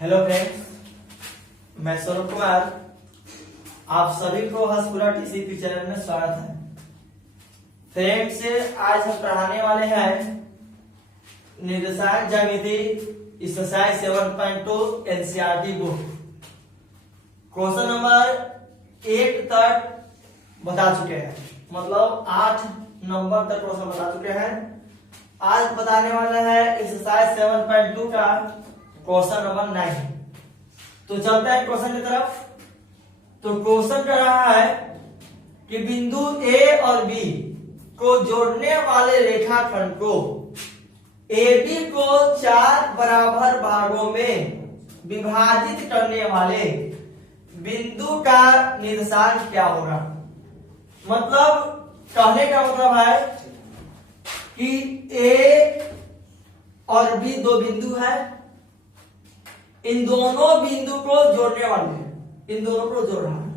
Hello friends, मैं सौरभ कुमार। आप सभी को हंसपुरा टीसीपी चैनल में स्वागत है। फ्रेंड्स, आज हम पढ़ाने वाले हैं निर्देशांक ज्यामिति exercise 7.2 NCERT book. Question number 1 तक बता चुके हैं, मतलब 8 नंबर तक क्वेश्चन बता चुके हैं। आज बताने वाला है एक्सरसाइज 7.2 का क्वेश्चन नंबर 9। तो चलते हैं क्वेश्चन की तरफ। तो क्वेश्चन कर रहा है कि बिंदु ए और बी को जोड़ने वाले रेखाखंड को AB को 4 बराबर भागों में विभाजित करने वाले बिंदु का निर्देशांक क्या होगा। मतलब कहने का मतलब है कि A और B दो बिंदु है, इन दोनों बिंदु को जोड़ने वाले हैं, इन दोनों को जोड़ रहा है।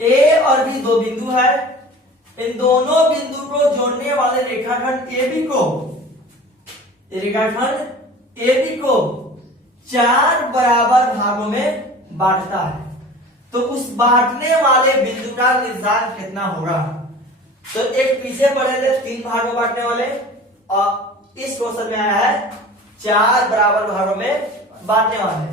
ए और बी दो बिंदु है, इन दोनों बिंदु को जोड़ने वाले रेखाखंड AB को 4 बराबर भागों में बांटता है। तो उस बांटने वाले बिंदु का निर्देशांक कितना होगा। तो एक पीछे पड़े थे 3 भागों बांटने वाले, और इस क्वेश्चन में आया है 4 बराबर भागों में बांटने वाले।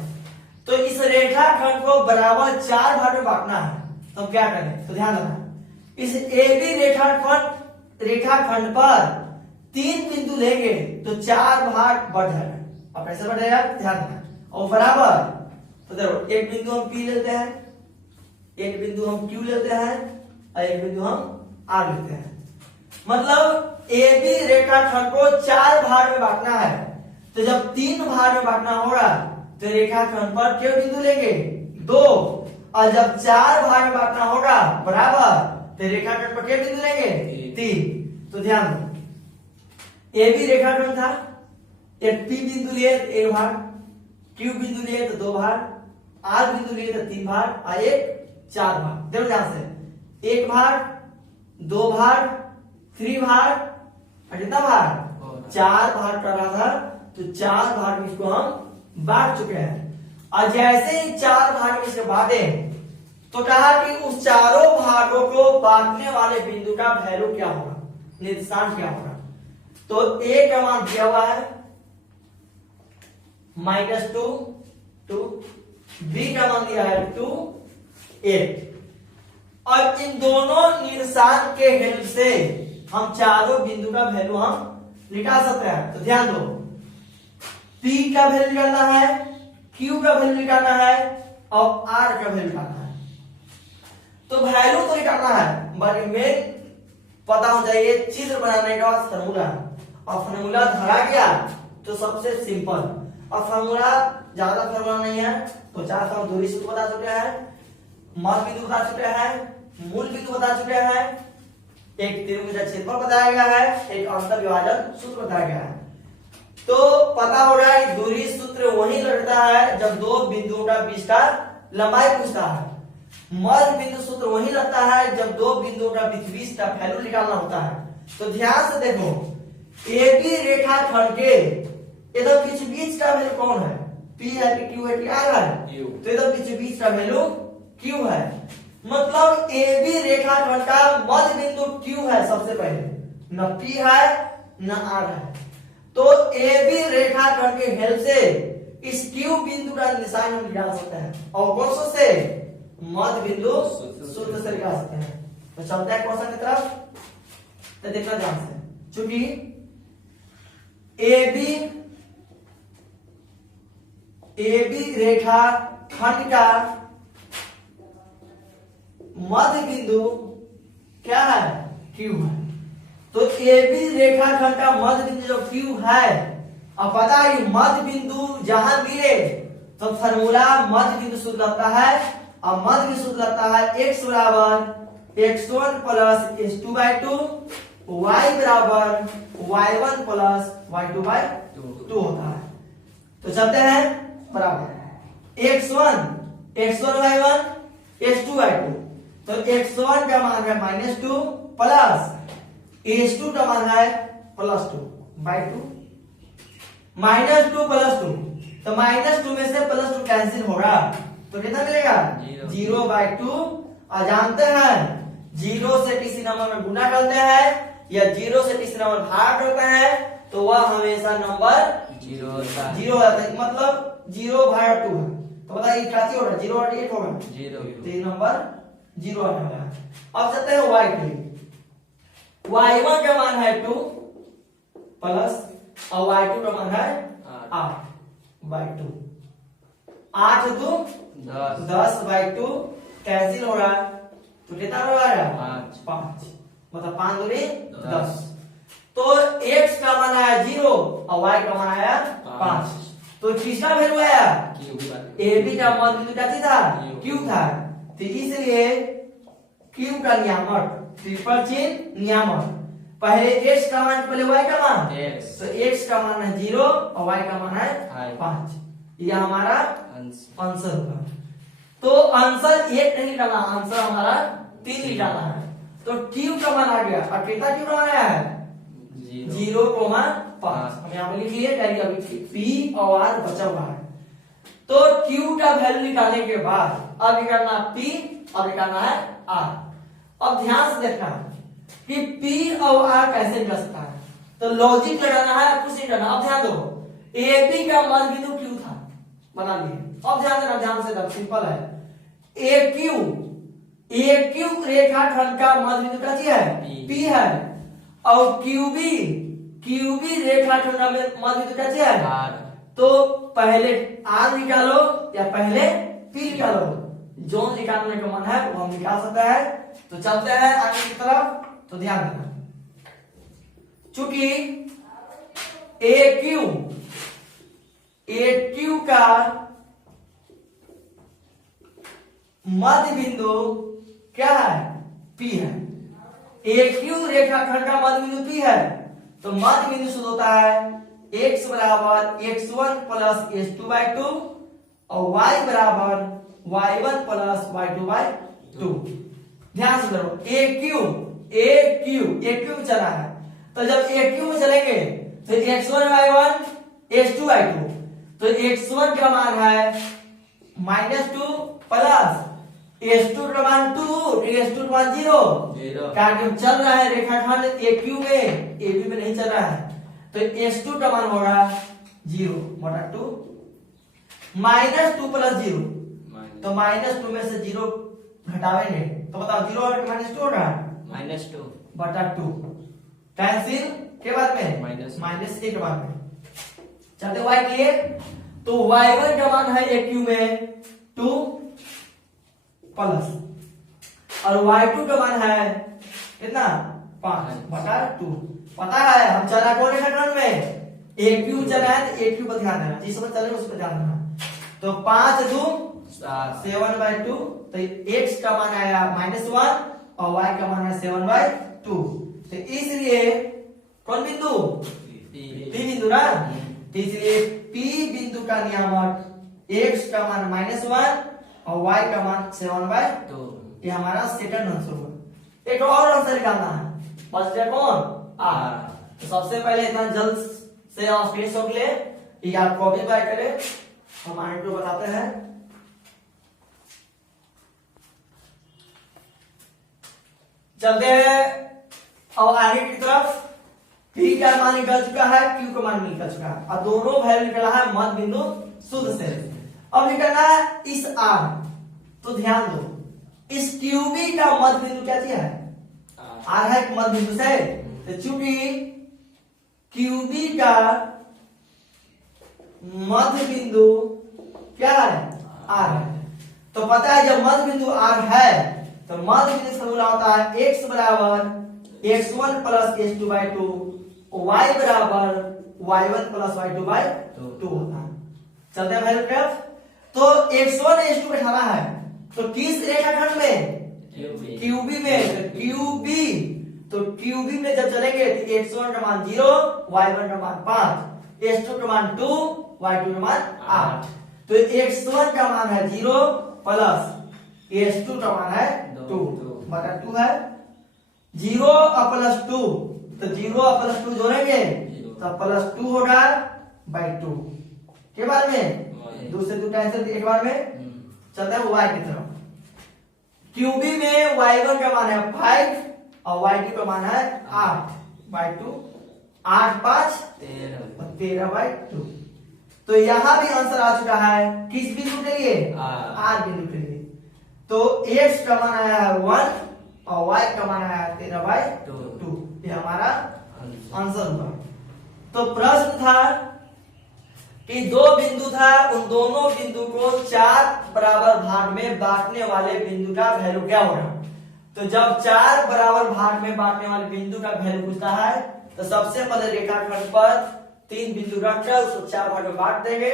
तो इस रेखाखंड को बराबर 4 भागों में बांटना है। तो क्या करें, तो ध्यान रखना, इस AB रेखाखंड पर 3 बिंदु लेंगे तो 4 भाग बढ़ जाएगा। अब कैसे बढ़ेगा, ध्यान रखना। और बराबर, तो देखो एक बिंदु हम P लेते हैं, एक बिंदु हम Q लेते हैं, और एक बिंदु हम R लेते हैं। मतलब AB रेखाखंड को 4 भाग में बांटना है। तो जब 3 भाग में बांटना होगा तो रेखाखंड पर क्या बिंदु लेंगे, 2। और जब 4 भाग में बांटना होगा बराबर, तो रेखाखंड पर क्या बिंदु लेंगे, 3। तो ध्यान दो, AB रेखाखंड था, एक P बिंदु लिए तो 1 भाग, Q बिंदु लिए तो 2 भाग, R बिंदु लिए तो 3 भाग, और एक 4 भाग। देखो ध्यान से, 1 भाग, 2 भाग, 3 भाग, और कितना भाग, 4 भाग कर रहा था। तो 4 भाग में इसको हम बांट चुके हैं। और जैसे ही 4 भाग में इसे बांटे, तो कहा कि उस चारों भागों को बांटने वाले बिंदु का वैल्यू क्या होगा, निर्देशांक क्या होगा। तो A का मान दिया हुआ है -2, B का मान दिया है 2, 8। और इन दोनों निर्देशांक के हेल्प से हम चारों बिंदु का वैल्यू हम निकाल सकते हैं। तो ध्यान दो, P का वैल्यू निकालना है, Q का वैल्यू निकालना है, और R का वैल्यू निकालना है। तो वैल्यू तो निकालना है, बट मेन पता हो जाए चित्र बनाने का फॉर्मूला। और फॉर्मूला धरा गया तो सबसे सिंपल, और फॉर्मूला ज्यादा फॉर्मूला नहीं है। तो 4 हम दूरी सूत्र बता चुके हैं, मध्य बिंदु बता चुके हैं, मूल बिंदु बता चुके हैं, एक त्रिभुज का क्षेत्रफल बताया गया है, एक अंतर विभाजन सूत्र बताया गया है। तो पता हो रहा है दूरी सूत्र वही लगता है जब दो बिंदुओं का बीच का लंबाई पूछता है। मध्य बिंदु सूत्र वही लगता है जब दो बिंदुओं का बीच का वैल्यू निकालना होता है। तो ध्यान से देखो, AB रेखाखंड के इधर बीच का वैल्यू कौन है, P है कि Q है कि R है, तो इधर बीच का वैल्यू Q है। मतलब AB रेखाखंड का मध्य बिंदु Q है सबसे पहले, न P है न R है। तो AB रेखाखंड के हेल्प से इस Q बिंदु का निशान हम निकाल सकते हैं, और कौन से, मध्य बिंदु सूत्र से निकाल सकते हैं। तो चलते हैं क्वेश्चन की तरफ। तो देखना ध्यान से, चूंकि AB रेखाखंड का मध्य बिंदु क्या है, Q है। तो AB रेखाखंड का मध्य बिंदु जो Q है, अब पता है मध्य बिंदु जहां मिले तो फॉर्मूला मध्य बिंदु सूत्र लगता है, और मध्य बिंदु सूत्र लगता है x बराबर x1 प्लस x2/2, y बराबर y1 प्लस y2/2 होता है। तो चलते हैं बराबर x1 y1 x2/2। तो x1 का मान है -2 प्लस x2 का मान है +2/2, -2 + 2 तो -2 में से +2 कैंसिल होगा तो कितना मिलेगा 0/2। और जानते हैं 0 से किसी नंबर में गुना करते हैं या 0 से किसी नंबर भाग करते हैं तो वह हमेशा नंबर 0 होता है। मतलब 0/2 है तो बताइए क्या होगा 0/8 होगा 0। तो ये नंबर 0 आने वाला है। अब चलते हैं y के लिए। y1 का मान है 2 प्लस और y2 का मान है 8/2। 8 2 10/2 कैंसिल हो रहा है तो कितना हो रहा है 5। मतलब 5 दूनी 10। तो x का मान आया 0 और y का मान आया 5। तो किसका वैल्यू आया ab का मान बिंदु क्या था q था। तो इसलिए q का नियामक ट्रिपल चिन्ह नियामक पहले x का मान पहले y का मान तो x का मान है 0 और y का मान है 5। यह हमारा आंसर होगा। तो आंसर 1 नहीं निकालना आंसर हमारा 3 निकालना है। तो q का मान आ गया और कितना q का मान आया है 0,5। हम यहाँ पे लिख लिए ताकि अभी p और r बचा हुआ है। तो q का वैल्यू निकालने के बाद अब निकालना p अब निकालना है r। अब ध्यान से देखना कि p और r कैसे निकल सकता है। तो लॉजिक लगाना है कुछ नहीं करना। अब ध्यान दो ab का मान बिंदु q था बना लिए। अब ध्यान देना ध्यान से देखो सिंपल है aq रेखाखंड का मध्य बिंदु क्या है p है और qb रेखाखंड का मध्य बिंदु क्या है r। तो पहले r निकालो या पहले p निकालो जो निकालने का मन है वो हम निकाल सकते हैं। तो चलते हैं आगे की तरफ। तो ध्यान देना चूंकि aq का मध्य बिंदु क्या है P है। aq रेखाखंड का मध्य बिंदु P है तो मध्य बिंदु शुद्ध होता है x बराबर x1 प्लस x2/2 और y बराबर y1 प्लस y2/2। ध्यान से करो aq चला है तो जब aq में चलेंगे तो x1y1 x2y2 तो x1 का मान है -2 प्लस s2 का मान 2 s2 का मान 0 कारण चल रहा है रेखाखंड aq में ab में नहीं चल रहा है। तो s2 का मान होगा 0/2 -2 प्लस 0 तो -2 में से 0 घटावेंगे तो बताओ 0 और -2 होगा -2/2 कैंसिल के बाद में -1 के बाद में। चलते y के लिए तो y1 का मान है aq में 2 प्लस और y2 का मान है कितना 5/2। पता है हम चला कौन रेखाखंड में aq चला है तो aq पर ध्यान देना जिस पर चले उस पर ध्यान देना। तो 5 2 7/2 तो x का मान आया -1 और y का मान है 7/2। तो इसलिए कौन बिंदु p बिंदु ना तो इसलिए p बिंदु का नियामक x का मान -1 और y का मान 7/2। ये हमारा सेकंड आंसर हुआ। एक और आंसर निकालना है बस कौन r। तो सबसे पहले इतना जल्द से आप स्क्रीनशॉट ले या कॉपी बाय करें हम आगे को बताते हैं। चलते हैं और आगे की तरफ p का मान निकल चुका है q का मान निकल चुका है और दोनों वैल्यू निकला है मध्य बिंदु शुद्ध से। अब निकलना है इस r। तो ध्यान दो इस qb का मध्य बिंदु क्या है r है मध्य बिंदु से। तो चूंकि qb का मध्य बिंदु क्या है r है तो पता है जब मध्य बिंदु r है तो मध्य बिंदु फॉर्मूला होता है x बराबर x1 प्लस x2/2 y बराबर y1 प्लस y2/2 होता है। चलते हैं पहले तरफ। तो x1 x2 बैठाना है तो किस रेखाखंड में QB में तो QB में जब चलेंगे तो x1 का मान 0 y1 का मान 5 x2 का मान 2 y2 का मान 8। तो x1 का मान है 0 प्लस x2 का मान है 2/2 है 0 और +2 तो 0 और +2 जोड़ेंगे तो +2 होगा/2 के बारे में, दूसरे दो कैंसिल एक बार में चलता है y की तरफ। क्यूबी में y1 का मान है 5 और y2 का मान है 8/2, 8 5 13/2। तो यहां भी आंसर आ चुका है किस बिंदु के लिए, r बिंदु के लिए। तो x का मान आया है 1 और y का मान आया है 13/2। ये हमारा आंसर हुआ। तो प्रश्न था कि दो बिंदु था, उन दोनों बिंदु को 4 बराबर भाग में बांटने वाले बिंदु का वैल्यू क्या होगा। तो जब 4 बराबर भाग में बांटने वाले बिंदु का वैल्यू पूछता है तो सबसे पहले रेखाखंड पर 3 बिंदु रखकर उसको 4 भाग में बांट देंगे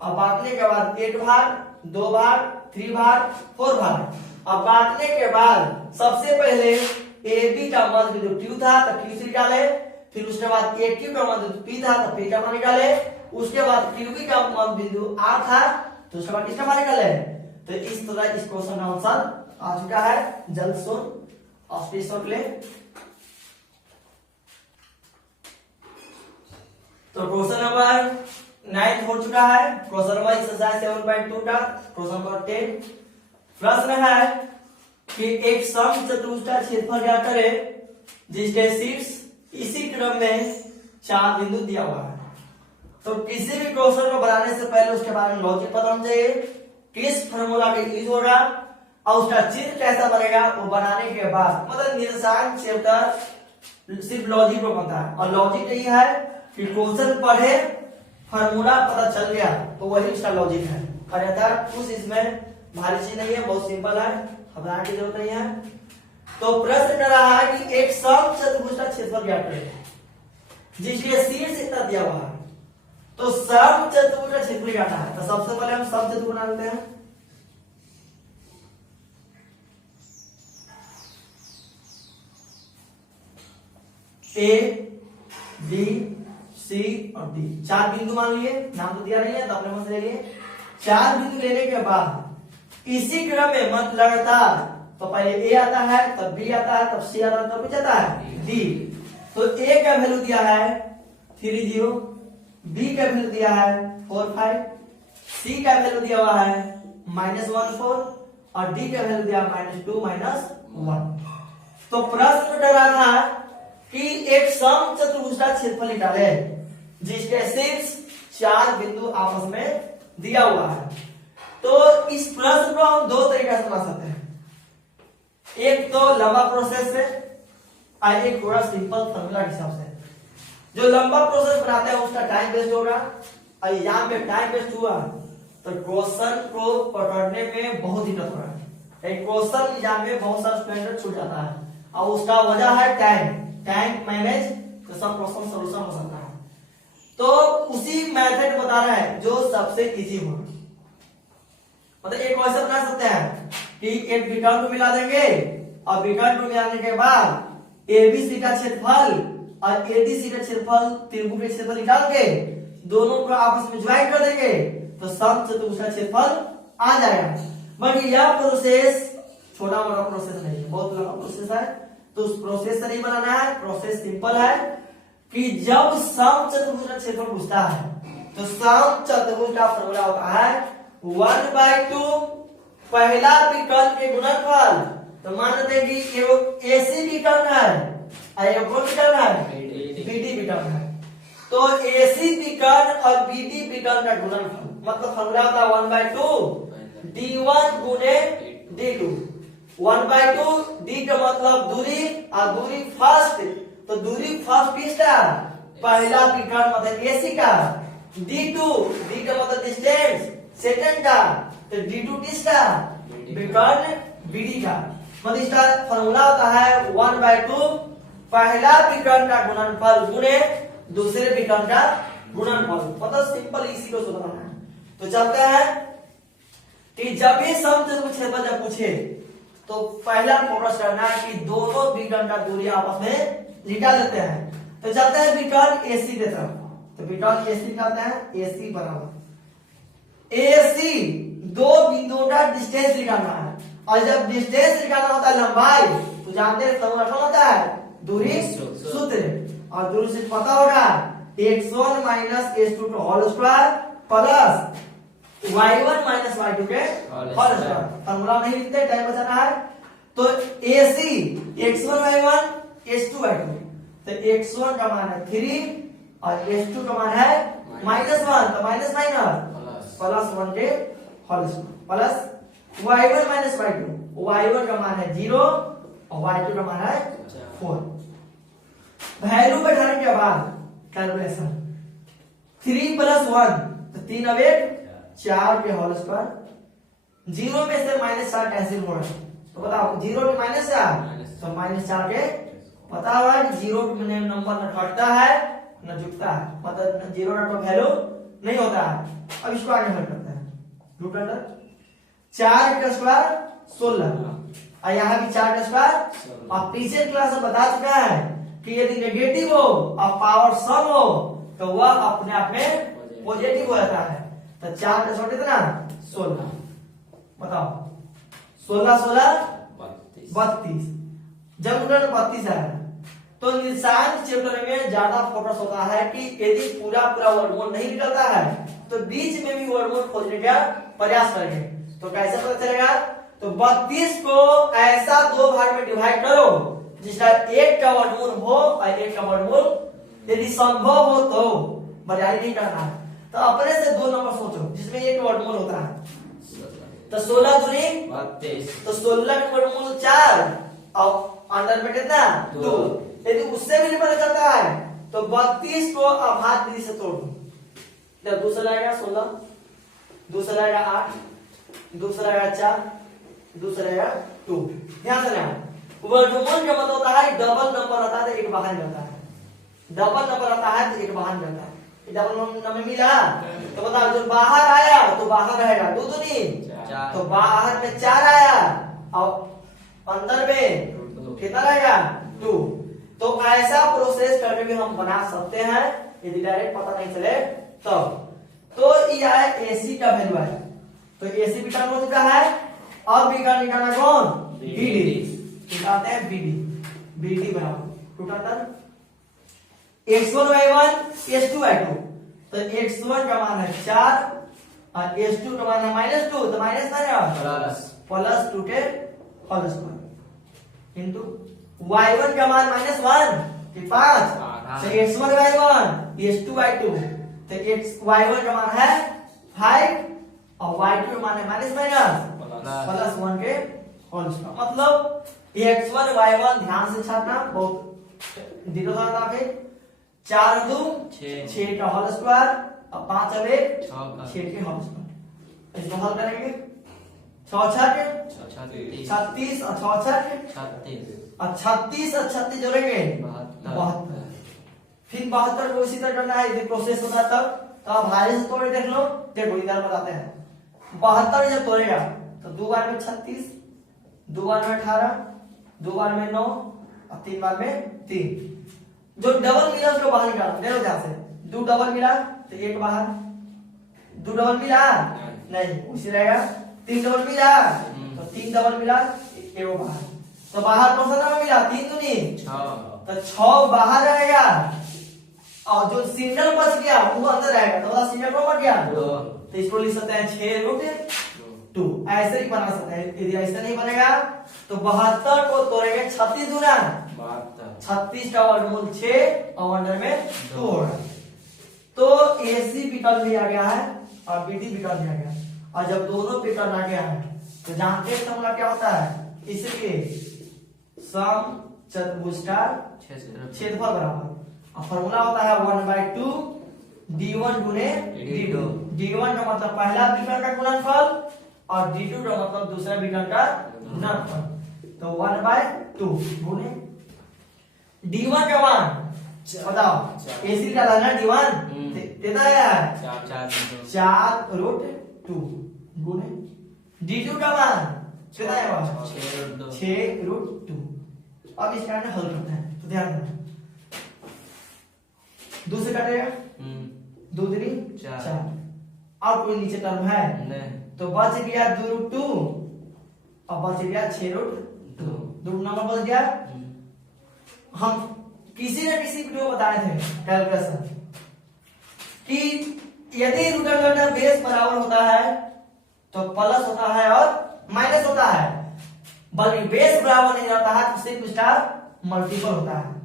और बांटने के बाद 1 भाग, 2 भाग, 3 भाग, 4 भाग। अब बांटने के बाद सबसे पहले ए बी का मध्य बिंदु Q था तो Q से निकाले, फिर उसके बाद ए क्यू का मध्य बिंदु P था तो P का मान निकाले, उसके बाद क्यूबी का मध्य बिंदु R था तो उसके बाद किसका मान निकाले। तो इस तरह इस क्वेश्चन का आंसर आ चुका है। जल्द सुन और स्क्रीनशॉट ले। तो क्वेश्चन नंबर 9 हो चुका है। क्वेश्चन नंबर एक्सरसाइज 7.2 का क्वेश्चन नंबर 10 प्रश्न है कि एक समचतुर्भुज का क्षेत्रफल ज्ञात करें जिसके शीर्ष इसी क्रम में 4 बिंदु दिया हुआ है। तो किसी भी क्वेश्चन को बनाने से पहले उसके बारे में लॉजिक पता होना चाहिए, किस फार्मूला का यूज होगा और उसका चिन्ह कैसा बनेगा। वो बनाने के बाद मतलब निर्देशांक चैप्टर सिर्फ लॉजिक पर बनता है और लॉजिक यही है कि क्वेश्चन पढ़े फार्मूला पता चल गया तो वही उसका लॉजिक है। अन्यथा कुछ इसमें भारी चीज नहीं है, बहुत सिंपल है, घबराने की जरूरत नहीं है। तो प्रश्न कर रहा है कि एक समचतुर्भुज का क्षेत्रफल ज्ञात करें जिसके शीर्ष इतना दिया हुआ है। तो समचतुर्भुज का क्षेत्रफल क्या है। तो सबसे पहले हम समचतुर्भुज बना लेते हैं। ए बी सी और डी 4 बिंदु मान लिए, नाम तो दिया नहीं है तो अपने मन से ले लिए। 4 बिंदु लेने के बाद इसी क्रम में मत लगातार तो पहले ए आता है, तब बी आता है, तब सी आता है, तब आता है डी। तो ए का वैल्यू दिया है 3 0, बी का वैल्यू दिया है 4 5, सी का वैल्यू दिया हुआ है -1 4 और डी का वैल्यू दिया -2 -1। तो प्रश्न कर रहा था कि एक समचतुर्भुज का क्षेत्रफल निकाले जिसके शीर्ष 4 बिंदु आपस में दिया हुआ है। तो इस प्रश्न को हम 2 तरीके से समझ सकते हैं, एक तो लंबा प्रोसेस से और एक थोड़ा सिंपल फॉर्मूला के हिसाब से। जो लंबा प्रोसेस बनाते हैं उसका टाइम वेस्ट होगा और एग्जाम में टाइम वेस्ट हुआ तो क्वेश्चन को पकड़ने में बहुत दिक्कत हो रहा है। एक क्वेश्चन एग्जाम में बहुत सारा स्टूडेंट छूट जाता है और उसका वजह है टाइम मैनेज, तो सब क्वेश्चन सोल्यूशन हो सकता है। तो उसी मेथड बता रहा है जो सबसे इजी हो। मतलब एक क्वेश्चन बना सकते हैं कि एक विकर्ण को मिला देंगे और विकर्ण को मिलाने के बाद एबीसी का क्षेत्रफल और एडीसी का क्षेत्रफल त्रिभुज के क्षेत्रफल निकाल के दोनों को आपस में ज्वाइन कर देंगे तो समचतुर्भुज का क्षेत्रफल आ जाएगा। बट यह प्रोसेस छोटा मोटा प्रोसेस नहीं है, बहुत लंबा प्रोसेस है। तो उस प्रोसेस से नहीं बनाना है, प्रोसेस सिंपल है कि जब समचतुर्भुज का क्षेत्रफल पूछता है तो समचतुर्भुज का फॉर्मूला होता है 1/2 पहला विकर्ण के गुणनफल। तो मान लेते हैं कि एक एसी विकर्ण है और एक कौन विकर्ण है, बीडी विकर्ण है। तो एसी विकर्ण और बीडी विकर्ण का गुणनफल मतलब फॉर्मूला होता है 1/2 d1 गुणे d2। 1/2 d का मतलब दूरी और दूरी फर्स्ट, तो दूरी फर्स्ट किसका, पहला विकर्ण मतलब एसी का। d2 d का मतलब डिस्टेंस सेकंड का, तो d2 किसका, विकर्ण बीडी का। मतलब इसका फॉर्मूला होता है 1/2 पहला विकर्ण का गुणनफल गुणे दूसरे विकर्ण का गुणनफल। मतलब सिंपल इसी को समझना है। तो चलते हैं कि जब भी समचतुर्भुज क्षेत्रफल जब पूछे तो पहला फोकस करना है कि दोनों विकर्ण का दूरी आपस में निकाल लेते हैं। तो चलते हैं विकर्ण एसी की तरफ। तो विकर्ण एसी निकालते हैं, एसी बराबर एसी दो बिंदुओं का डिस्टेंस निकालना है और जब डिस्टेंस निकालना होता है लंबाई तो जानते हैं फॉर्मूला क्या होता है, दूरी सूत्र। और दूरी से पता होगा x1 - x2 का whole square plus y1 minus y2 के होल स्क्वायर। फॉर्मूला नहीं लिखते, टाइम बचाना है। तो AC x1 y1 h2 y2, तो x1 का मान है 3 और h2 का मान है -1, तो माइनस माइनस प्लस 1 के whole square plus y1 minus y2, y1 का मान है 0 और y2 का मान है 4। वैल्यू बैठाने के बाद कैलकुलेशन 3 प्लस 1 तो 3 अब 1 4 के होल स्क्वायर। 0 में से -4 कैंसिल हो रहा है, तो बताओ 0 के -4 तो -4 के, पता हुआ कि 0 में नंबर न घटता है न जुटता है, मतलब 0 का वैल्यू नहीं होता है। अब इसको आगे हल करते हैं। रूट अंडर 4 का स्क्वायर 16 और यहाँ भी 4 का स्क्वायर। और पीछे क्लास में बता चुका है कि यदि नेगेटिव हो और पावर सम हो तो वह अपने आप में पॉजिटिव हो जाता है। तो 4 का स्क्वायर कितना 16, बताओ 16 16 32, जब उधर 32 है तो निशान चैप्टर में ज्यादा फोकस होता है कि यदि पूरा वर्गमूल नहीं निकलता है तो बीच में भी वर्गमूल खोजने का प्रयास करेंगे। तो कैसे पता चलेगा, तो 32 को ऐसा 2 भाग में डिवाइड करो जिसका एक का वर्गमूल हो और एक का वर्गमूल यदि संभव हो तो बजाय नहीं करना है। तो अपने से 2 नंबर सोचो जिसमें एक वर्गमूल होता है। तो 16 दूनी 32, तो 16 का वर्गमूल 4 और अंदर में कितना 2। यदि उससे भी नहीं पता चलता है तो 32 को अभाज्य विधि से तोड़ दो। जब दूसरा आएगा 16, दूसरा आएगा 8, दूसरा आएगा 4, दूसरा आएगा 2। ध्यान से लेना, वर्गमूल का मतलब होता है डबल नंबर आता है तो एक बाहर निकलता है, डबल नंबर आता है तो एक बाहर निकलता है। डबल नंबर मिला तो बताओ जो बाहर आया तो बाहर रहेगा 2 दूनी, तो बाहर में 4 आया और अंदर में कितना रहेगा 2। तो ऐसा प्रोसेस करके भी हम बना सकते हैं यदि डायरेक्ट पता नहीं चले तो ये है एसी का वैल्यू है। तो एसी भी निकाल हो चुका है। अब निकालना कौन, बीडी निकालते हैं। बीडी बराबर root under x1 y1 h2 y2, तो x1 का मान है 4 और h2 का मान है -2, तो माइनस प्लस 2 के होल स्क्वायर इंटू y1 का मान -1 कि 5, तो x1 y1 h2 y2, तो y1 का मान है 5 और y2 का मान है प्लस 1 के होल स्क्वायर। मतलब x1 y1 ध्यान से छापना, बहुत दिनों था फिर 4 2 6 का होल स्क्वायर और 5 अब 1 6 के होल स्क्वायर। इसको हल करेंगे 6 6 के 36 और 6 6 के 36 और 36 जोड़ेंगे 72। फिर 72 को इसी तरह करना है, यदि प्रोसेस होता तब आप भारी से तोड़े देख लो। देखो इधर बताते हैं 72 जब तोड़ेगा तो 2 बार में 36, 2 बार में 18, 2 बार में 9 और 3 बार में 3। जो डबल मिला उसको बाहर निकालो, देखो ध्यान से 2 डबल मिला तो 1 बाहर, 2 डबल मिला नहीं उसी रहेगा, 3 डबल मिला तो 3 डबल मिला 1 बाहर। तो बाहर कौन सा नंबर मिला 3 दूनी 6, तो 6 बाहर रहेगा और जो सिंगल बच गया वो अंदर रहेगा। तो सिंगल को बच गया तो इसको लिख सकते हैं 6√2। ऐसे ही बना सकते हैं। यदि ऐसा नहीं बनेगा तो 72 को तोड़ेंगे 36 दूना 36 का वर्गमूल 6 और अंदर में 2 होगा। तो एसी विकल्प भी आ गया है और बीडी विकल्प भी आ गया। और जब दोनों विकल्प आ गया है तो जानते हैं फॉर्मूला क्या होता है, इसलिए सम चतुर्भुज का क्षेत्रफल बराबर, और फॉर्मूला होता है 1/2 d1 गुने d2। d1 का मतलब पहला विकल्प का गुणनफल और d2 का मतलब दूसरा विकल्प का गुणनफल। तो 1/2 गुने d1 का मान बताओ, एसी का लाना d1 कितना है 4√2 गुने d2 का मान कितना है 6√2। अब इसका हल करते हैं तो ध्यान देना, 2 से काटेगा 2 दूनी 4 और कोई नीचे टर्म है नहीं, तो बच गया 2√2 और बच गया 6√2। 2 नंबर बच गया। हम किसी न किसी वीडियो बताए थे कैलकुलेशन कि यदि रूट अंडर बेस बराबर होता है तो प्लस होता है और माइनस होता है, बल्कि बेस बराबर नहीं रहता है तो सिर्फ इसका मल्टीपल होता है।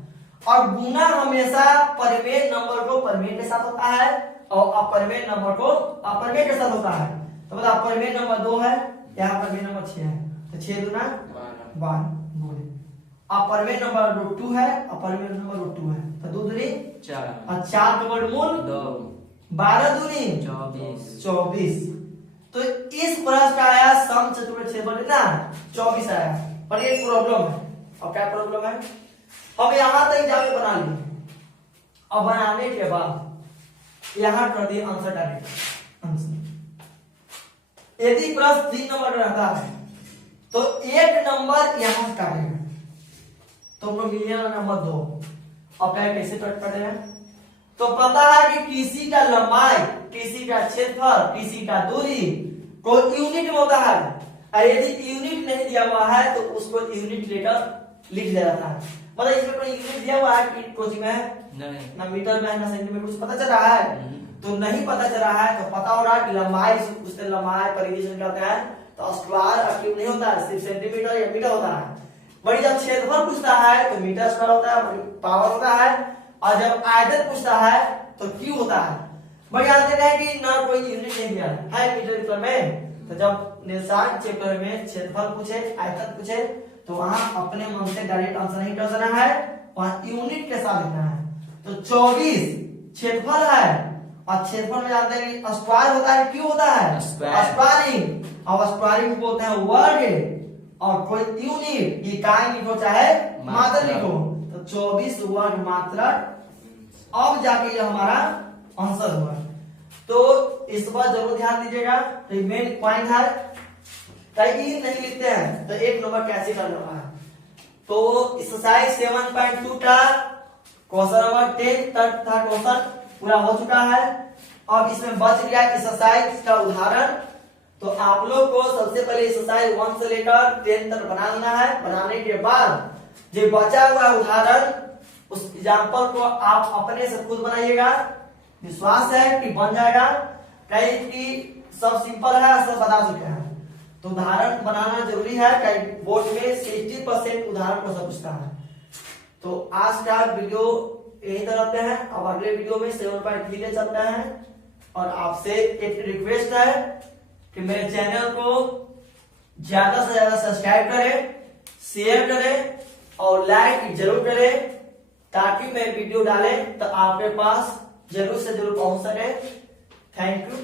और गुना हमेशा परिमेय नंबर को परिमेय के साथ होता है और अपरिमेय नंबर को अपरिमेय के साथ होता है। तो मतलब अपरिमेय नंबर 2 है, यहाँ परिमेय नंबर 6 है, तो 6 दूना 12 बोले। अपरिमेय नंबर 2 है, अपरिमेय नंबर 2 है, तो 2 दूनी 4 और 4 का वर्गमूल 2, 12 दूनी 24। तो इस प्रश्न का आया सम चतुर्भुज क्षेत्रफल कितना 24 आया। पर एक प्रॉब्लम है, और क्या प्रॉब्लम है, अब यहां तक जाके बना लिए, अब बनाने के बाद यहां कर दिए आंसर डायरेक्ट आंसर। यदि प्रश्न 3 नंबर रहता है तो एक नंबर यहां से काटेगा तो मिलियन नंबर 2। अब क्या कैसे कट कटेगा, तो पता है कि किसी का लंबाई, किसी का क्षेत्रफल, किसी का दूरी को यूनिट में होता है, और यदि यूनिट नहीं दिया हुआ है तो उसको यूनिट लेकर लिख दिया जाता है। मतलब इसमें कोई यूनिट दिया हुआ है कि कोचिंग में है नहीं, ना मीटर में है ना सेंटीमीटर, कुछ पता चल रहा है तो नहीं पता चल रहा है। तो पता हो रहा है कि लंबाई उससे लंबाई परिधि निकालते हैं तो स्क्वायर क्यूब नहीं होता है, सिर्फ सेंटीमीटर या मीटर होता है। बड़ी जब क्षेत्रफल पूछता है तो मीटर स्क्वायर होता है, पावर होता है, और जब आयतन पूछता है तो क्यूब होता है। बड़ी जानते हैं कि ना कोई यूनिट नहीं दिया है मीटर में। तो जब निशान चैप्टर में क्षेत्रफल पूछे, आयतन पूछे, तो वहां अपने मन से डायरेक्ट आंसर नहीं कर देना है, वहां यूनिट के साथ लिखना है। तो 24 क्षेत्रफल है, और क्षेत्रफल में जानते हैं कि स्क्वायर होता है, क्यों होता है स्क्वायरिंग, और स्क्वायरिंग बोलते हैं वर्ग, और कोई यूनिट इकाई लिखो चाहे मात्रक लिखो, तो 24 वर्ग मात्रक। अब जाके ये हमारा आंसर हुआ। तो इस बार जरूर ध्यान दीजिएगा, तो मेन पॉइंट है कहीं नहीं लिखते हैं तो एक नंबर कैसे करना है। तो एक्सरसाइज 7.2 का क्वेश्चन नंबर 10 तक था क्वेश्चन पूरा हो चुका है। अब इसमें बच गया एक्सरसाइज का उदाहरण। तो आप लोग को सबसे पहले एक्सरसाइज 1 से लेकर 10 तक बनाना है। बनाने के बाद जो बचा हुआ उदाहरण उस एग्जाम्पल को आप अपने से खुद बनाइएगा। विश्वास है कि बन जाएगा, कहीं कि सब सिंपल है, सब बता चुके हैं। तो उदाहरण बनाना जरूरी है, कहीं बोर्ड में 60% उदाहरण को सब पूछता है। तो आज का वीडियो यही तरह रखते हैं। अब अगले वीडियो में 7.3 ले चलते हैं। और आपसे एक रिक्वेस्ट है कि मेरे चैनल को ज्यादा से ज्यादा सब्सक्राइब करें, शेयर करें और लाइक जरूर करें, ताकि मैं वीडियो डालें तो आपके पास जरूर से जरूर पहुंच सके। Thank you.